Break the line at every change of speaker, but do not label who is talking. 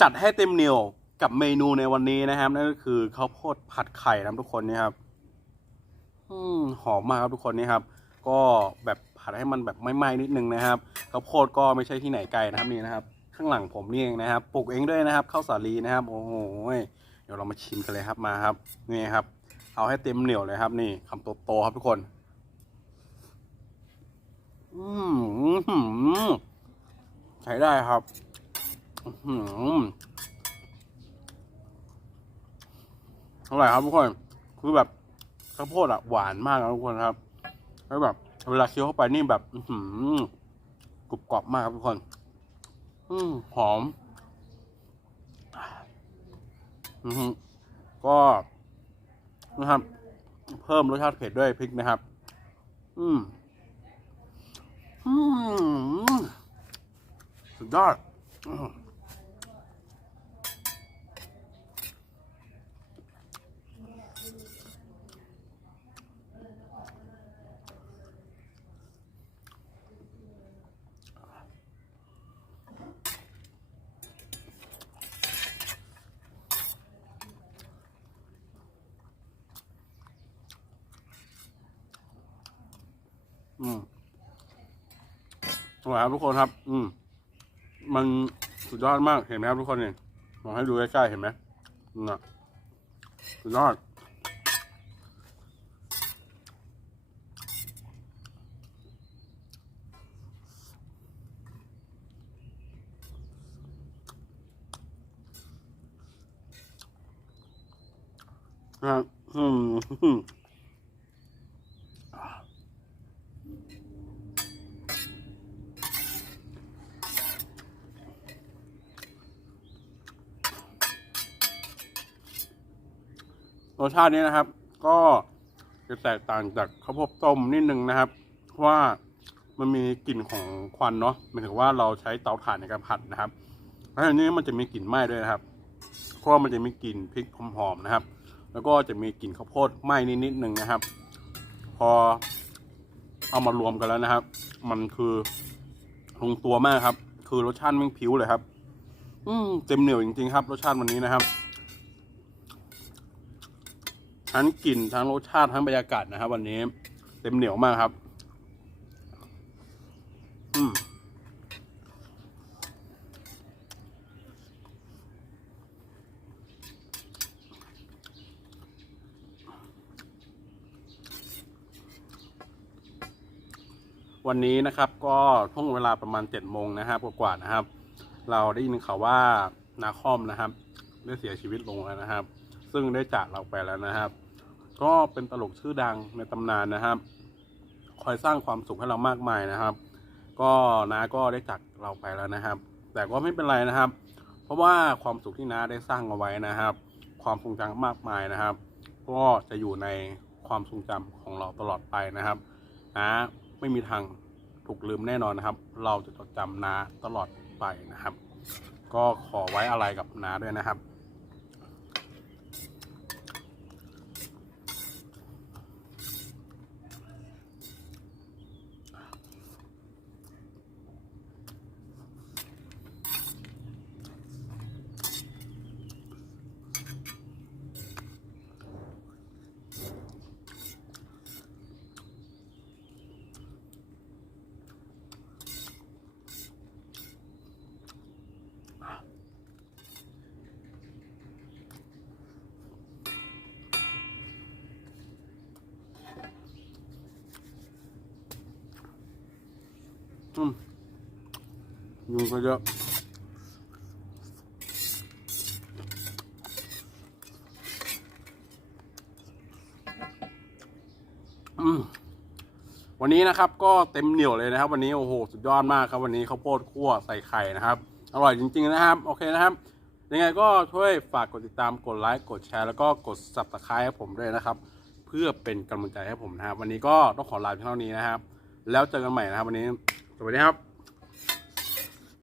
จัดให้เต็มเหนียวกับเมนูในวันนี้นะครับ นั่นก็คือข้าวโพดผัดไข่นะทุกคนนี่ครับอืมหอมมากครับทุกคนนี่ครับ ก็แบบผัดให้มันแบบไหม้ๆนิดนึงนะครับข้าวโพดก็ไม่ใช่ที่ไหนไกลนะครับนี่นะครับ ข้างหลังผมนี่เองนะครับปลูกเองด้วยนะครับข้าวสาลีนะครับ โอ้โหเดี๋ยวเรามาชิมกันเลยครับมาครับ นี่ครับ เอาให้เต็มเหนียวเลยครับ นี่คำโตๆครับทุกคนอืมใช้ได้ครับ อร่อยครับทุกคน คือแบบข้าวโพดอะหวานมากนะทุกคนครับ แล้วแบบ เวลาเคี้ยวเข้าไปนี่แบบกรุบกรอบมากครับทุกคน อืหอม อืก็นะครับ เพิ่มรสชาติเผ็ดด้วยพริกนะครับ อืม อืมสุดยอด อร่อยครับทุกคนครับ อืม มันสุดยอดมากเห็นไหมครับทุกคนเนี่ยลองให้ดูใกล้ๆเห็นไหมน่ะสุดยอดนะครับอืม รสชาตินี้นะครับ ก็จะแตกต่างจากข้าวโพดต้มนิดนึงนะครับ เพราะว่ามันมีกลิ่นของควันเนาะหมายถึงว่าเราใช้เตาถ่านในการผัดนะครับแล้วอันนี้มันจะมีกลิ่นไหม้ด้วยนะครับเพราะมันจะมีกลิ่นพริกหอมๆนะครับ แล้วก็จะมีกลิ่นข้าวโพดไหม้นิดๆนึงนะครับ พอเอามารวมกันแล้วนะครับ มันคือลงตัวมากครับ คือรสชาติมันผิวเลยครับ อืมเต็มเหนียวจริงๆครับ รสชาติวันนี้นะครับ ทั้งกลิ่นทั้งรสชาติทั้งบรรยากาศนะครับ วันนี้ เต็มเหนียวมากครับ อืมวันนี้นะครับก็ช่วงเวลาประมาณเจ็ดโมงนะครับกว่าๆนะครับ เราได้ยินข่าวว่านาคอมนะครับ ได้เสียชีวิตลงแล้วนะครับ ซึ่งได้จากเราไปแล้วนะครับ ก็เป็นตลกชื่อดังในตำนานนะครับ คอยสร้างความสุขให้เรามากมายนะครับ ก็น้าก็ได้จากเราไปแล้วนะครับ แต่ก็ไม่เป็นไรนะครับ เพราะว่าความสุขที่น้าได้สร้างเอาไว้นะครับ ความทรงจำมากมายนะครับ ก็จะอยู่ในความทรงจำของเราตลอดไปนะครับน้าไม่มีทางถูกลืมแน่นอนนะครับ เราจะจดจำน้าตลอดไปนะครับ ก็ขอไว้อะไรกับน้าด้วยนะครับ ยุงก็เยอะอืมวันนี้นะครับก็เต็มเหนียวเลยนะครับ วันนี้โอ้โหสุดยอดมากครับวันนี้ข้าวโพดคั่วใส่ไข่นะครับ อร่อยจริง ๆนะครับ โอเคนะครับ ยังไงก็ช่วยฝากกดติดตามกดไลค์กดแชร์แล้วก็กด subscribe ให้ผมด้วยนะครับ เพื่อเป็นกำลังใจให้ผมนะครับ วันนี้ก็ต้องขอลาเพียงเท่านี้นะครับ แล้วเจอกันใหม่นะครับวันนี้ สวัสดีครับ